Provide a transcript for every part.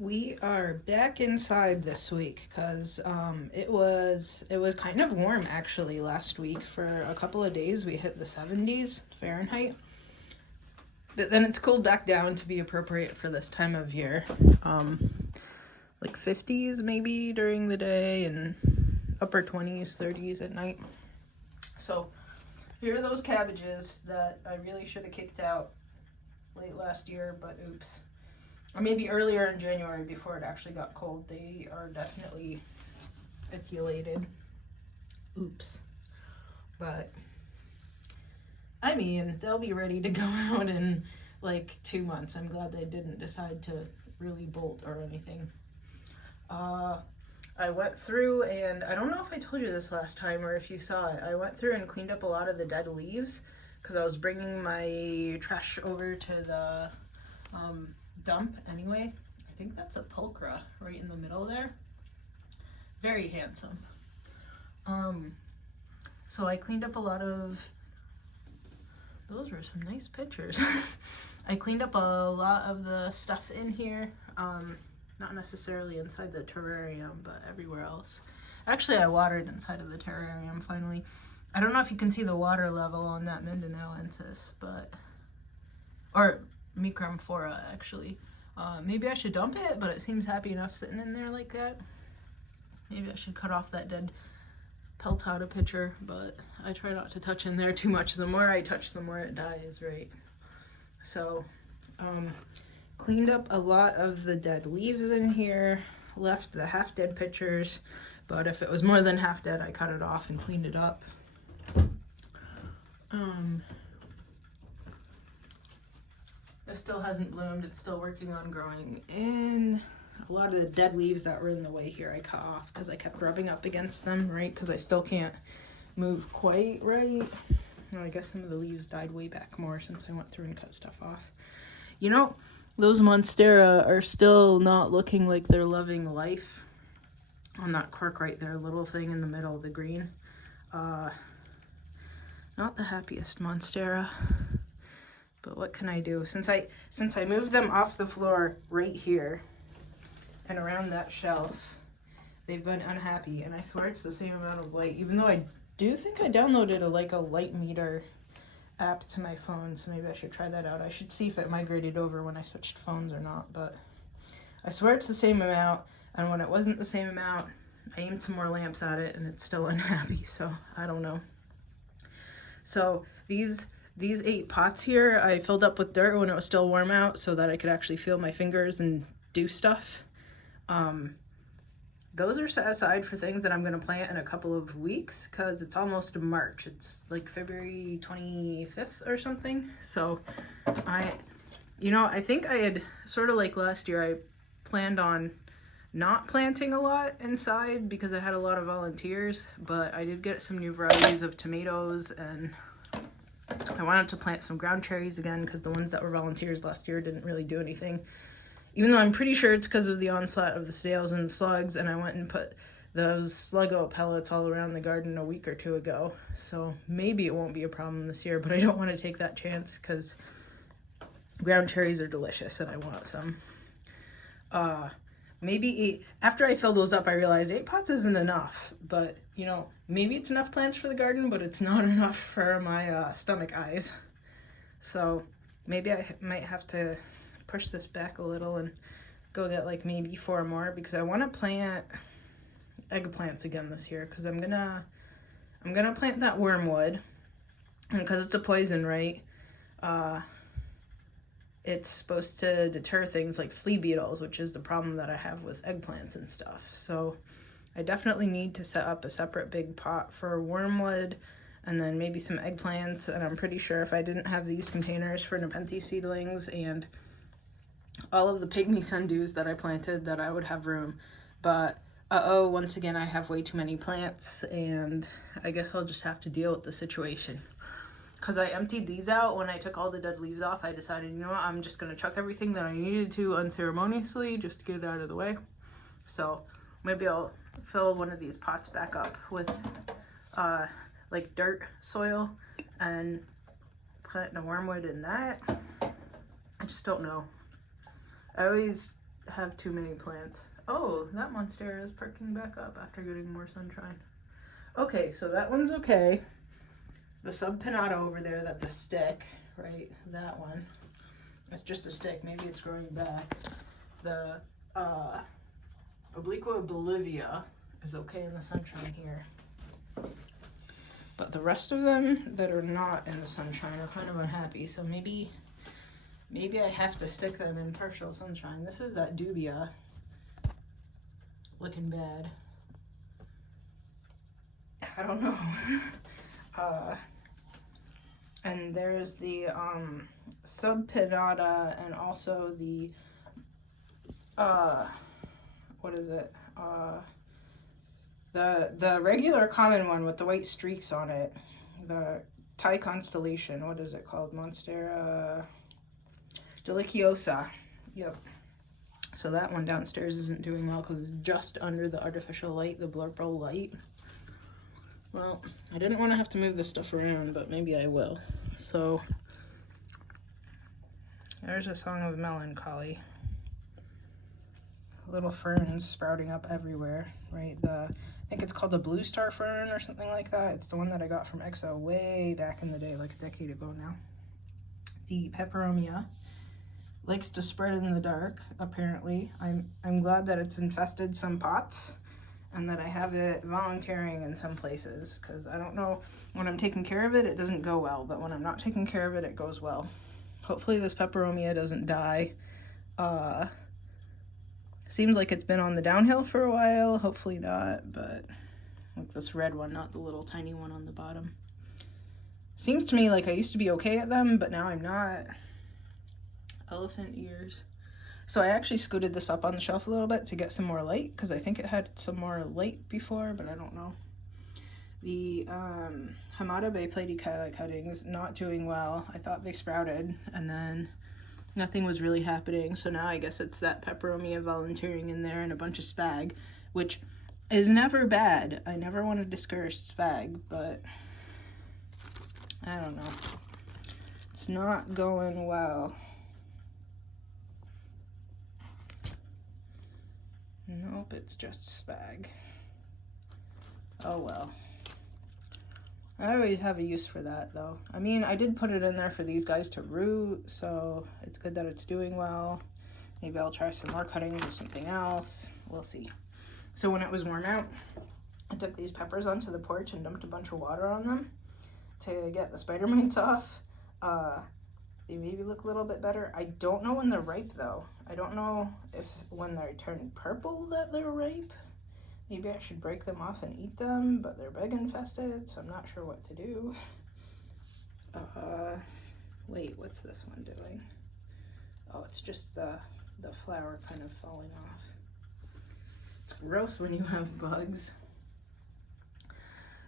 We are back inside this week because it was kind of warm actually last week. For a couple of days we hit the 70s Fahrenheit, but then it's cooled back down to be appropriate for this time of year. Like 50s maybe during the day and upper 20s 30s at night. So here are those cabbages that I really should have kicked out late last year, but oops. Or maybe earlier in January before it actually got cold. They are definitely etiolated. Oops. But I mean, they'll be ready to go out in like 2 months. I'm glad they didn't decide to really bolt or anything. I went through, and I don't know if I told you this last time or if you saw it. I went through and cleaned up a lot of the dead leaves because I was bringing my trash over to the dump anyway. I think that's a pulchra right in the middle there. Very handsome. So I cleaned up a lot of, those were some nice pictures. I cleaned up a lot of the stuff in here. Not necessarily inside the terrarium, but everywhere else. Actually, I watered inside of the terrarium finally. I don't know if you can see the water level on that Mindanaoensis, but, or Micramphora actually. Maybe I should dump it, but it seems happy enough sitting in there like that. Maybe I should cut off that dead peltata pitcher, but I try not to touch in there too much. The more I touch, the more it dies, right? So, cleaned up a lot of the dead leaves in here, left the half-dead pitchers, but if it was more than half dead, I cut it off and cleaned it up. This still hasn't bloomed. It's still working on growing in. A lot of the dead leaves that were in the way here I cut off because I kept rubbing up against them, right? Because I still can't move quite right. Well, I guess some of the leaves died way back more since I went through and cut stuff off. You know, those Monstera are still not looking like they're loving life on that cork right there, little thing in the middle of the green. Not the happiest Monstera. But what can I do? Since I moved them off the floor right here and around that shelf, they've been unhappy. And I swear it's the same amount of light, even though I do think I downloaded a light meter app to my phone, so maybe I should try that out. I should see if it migrated over when I switched phones or not, but I swear it's the same amount. And when it wasn't the same amount, I aimed some more lamps at it and it's still unhappy, so I don't know. So these 8 pots here, I filled up with dirt when it was still warm out so that I could actually feel my fingers and do stuff. Those are set aside for things that I'm going to plant in a couple of weeks because it's almost March. It's like February 25th or something. So I think I had sort of like last year, I planned on not planting a lot inside because I had a lot of volunteers, but I did get some new varieties of tomatoes, and I wanted to plant some ground cherries again because the ones that were volunteers last year didn't really do anything. Even though I'm pretty sure it's because of the onslaught of the snails and the slugs, and I went and put those slug-out pellets all around the garden a week or 2 ago. So maybe it won't be a problem this year, but I don't want to take that chance because ground cherries are delicious and I want some. Maybe 8, after I fill those up, I realized 8 pots isn't enough, but you know, maybe it's enough plants for the garden, but it's not enough for my stomach eyes. So maybe I might have to push this back a little and go get like maybe 4 more because I want to plant eggplants again this year because I'm gonna plant that wormwood, and because it's a poison, right? It's supposed to deter things like flea beetles, which is the problem that I have with eggplants and stuff. So I definitely need to set up a separate big pot for wormwood and then maybe some eggplants. And I'm pretty sure if I didn't have these containers for Nepenthe seedlings and all of the pygmy sundews that I planted, that I would have room. But once again, I have way too many plants, and I guess I'll just have to deal with the situation. Because I emptied these out when I took all the dead leaves off, I decided, you know what, I'm just going to chuck everything that I needed to unceremoniously just to get it out of the way. So maybe I'll fill one of these pots back up with like dirt soil and put a wormwood in that. I just don't know. I always have too many plants. Oh, that monstera is perking back up after getting more sunshine. Okay, so that one's okay. The subpinata over there, that's a stick, right? That one. It's just a stick. Maybe it's growing back. The Obliqua Bolivia is okay in the sunshine here. But the rest of them that are not in the sunshine are kind of unhappy. So maybe I have to stick them in partial sunshine. This is that dubia looking bad. I don't know. And there's the subpinata and also the what is it? The regular common one with the white streaks on it. The Thai constellation. What is it called? Monstera deliciosa. Yep. So that one downstairs isn't doing well because it's just under the artificial light, the blurple light. Well, I didn't want to have to move this stuff around, but maybe I will. So there's a song of melancholy. Little ferns sprouting up everywhere, right? I think it's called the blue star fern or something like that. It's the one that I got from EXO way back in the day, like a decade ago now. The peperomia likes to spread in the dark, apparently. I'm glad that it's infested some pots and that I have it volunteering in some places, because I don't know, when I'm taking care of it, it doesn't go well, but when I'm not taking care of it, it goes well. Hopefully this peperomia doesn't die. Seems like it's been on the downhill for a while. Hopefully not, but like this red one, not the little tiny one on the bottom. Seems to me like I used to be okay at them, but now I'm not. Elephant ears. So I actually scooted this up on the shelf a little bit to get some more light, because I think it had some more light before, but I don't know. The Hamada Bay Platycala cuttings, not doing well. I thought they sprouted, and then nothing was really happening. So now I guess it's that peperomia volunteering in there and a bunch of spag, which is never bad. I never want to discourage spag, but I don't know. It's not going well. Nope, it's just spag. Oh well. I always have a use for that though. I mean, I did put it in there for these guys to root, so it's good that it's doing well. Maybe I'll try some more cuttings or something else. We'll see. So when it was warm out, I took these peppers onto the porch and dumped a bunch of water on them to get the spider mites off. They maybe look a little bit better. I don't know when they're ripe though. I don't know if when they turn purple that they're ripe. Maybe I should break them off and eat them, but they're bug infested, so I'm not sure what to do. Wait, what's this one doing? Oh, it's just the flower kind of falling off. It's gross when you have bugs.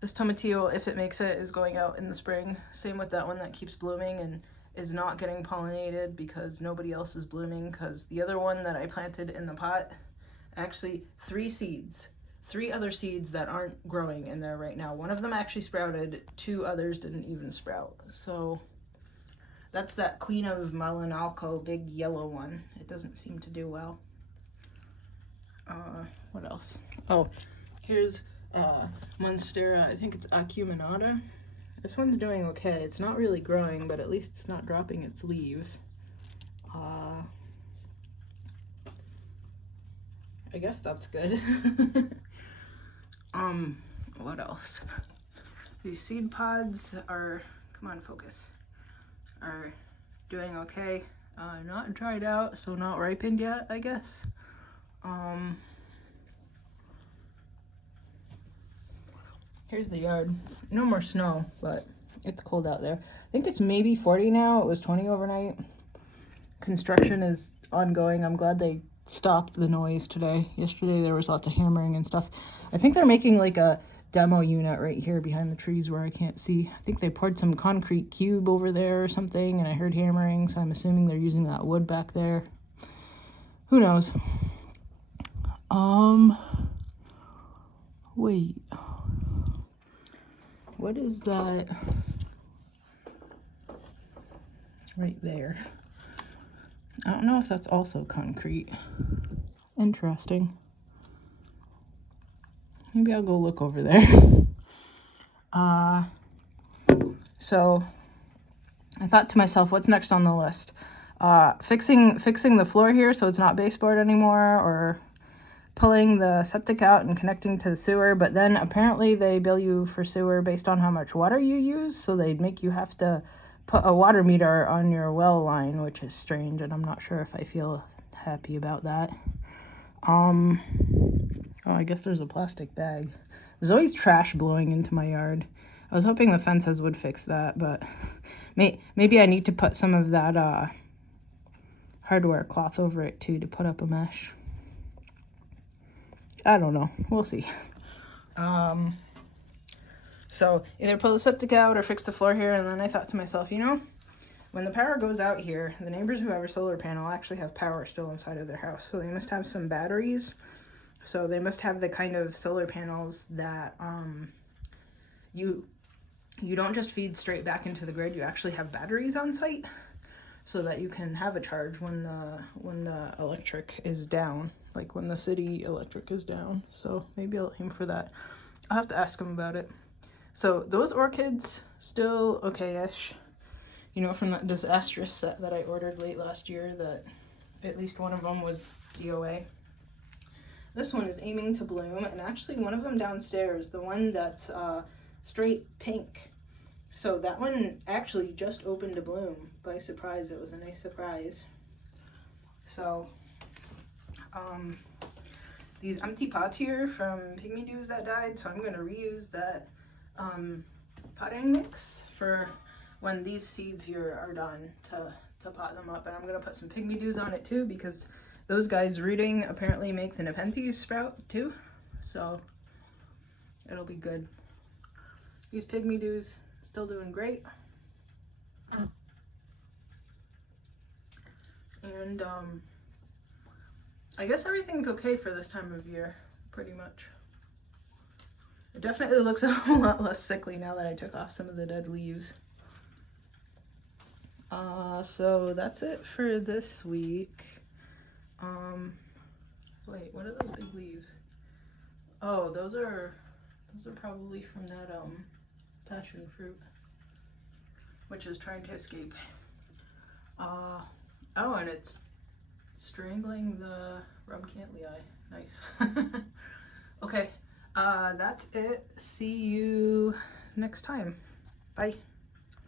This tomatillo, if it makes it, is going out in the spring. Same with that one that keeps blooming and is not getting pollinated because nobody else is blooming, because the other one that I planted in the pot, actually 3 other seeds that aren't growing in there right now. One of them actually sprouted, 2 others didn't even sprout. So that's that Queen of Malinalco big yellow one. It doesn't seem to do well. What else? Oh, here's Monstera, I think it's acuminata. This one's doing okay. It's not really growing, but at least it's not dropping its leaves. I guess that's good. What else? These seed pods are, come on, focus, are doing okay. Not dried out, so not ripened yet, I guess. Here's the yard. No more snow, but it's cold out there. I think it's maybe 40 now. It was 20 overnight. Construction is ongoing. I'm glad they stopped the noise today. Yesterday there was lots of hammering and stuff. I think they're making like a demo unit right here behind the trees where I can't see. I think they poured some concrete cube over there or something, and I heard hammering, so I'm assuming they're using that wood back there. Who knows? Wait. What is that? Right there. I don't know if that's also concrete. Interesting. Maybe I'll go look over there. So I thought to myself, what's next on the list? Fixing the floor here so it's not baseboard anymore, or pulling the septic out and connecting to the sewer. But then apparently they bill you for sewer based on how much water you use, so they'd make you have to put a water meter on your well line, which is strange, and I'm not sure if I feel happy about that. Oh, I guess there's a plastic bag. There's always trash blowing into my yard. I was hoping the fences would fix that, but maybe I need to put some of that hardware cloth over it too to put up a mesh. I don't know. We'll see. So either pull the septic out or fix the floor here, and then I thought to myself, you know, when the power goes out here, the neighbors who have a solar panel actually have power still inside of their house, so they must have some batteries. So they must have the kind of solar panels that you don't just feed straight back into the grid. You actually have batteries on site so that you can have a charge when the electric is down, like when the city electric is down. So maybe I'll aim for that. I'll have to ask them about it. So those orchids still okay-ish. You know, from that disastrous set that I ordered late last year, that at least one of them was DOA. This one is aiming to bloom, and actually one of them downstairs, the one that's straight pink. So that one actually just opened to bloom by surprise. It was a nice surprise. So these empty pots here from pygmy dews that died, so I'm going to reuse that potting mix for when these seeds here are done to pot them up. And I'm going to put some pygmy dews on it too, because those guys rooting apparently make the nepenthes sprout too, so it'll be good. These pygmy dews still doing great. And I guess everything's okay for this time of year, pretty much. It definitely looks a whole lot less sickly now that I took off some of the dead leaves. So that's it for this week. Wait, what are those big leaves? Oh, those are probably from that passion fruit, which is trying to escape. Oh, and it's strangling the Rumcantlii. Nice. Okay, that's it. See you next time. Bye.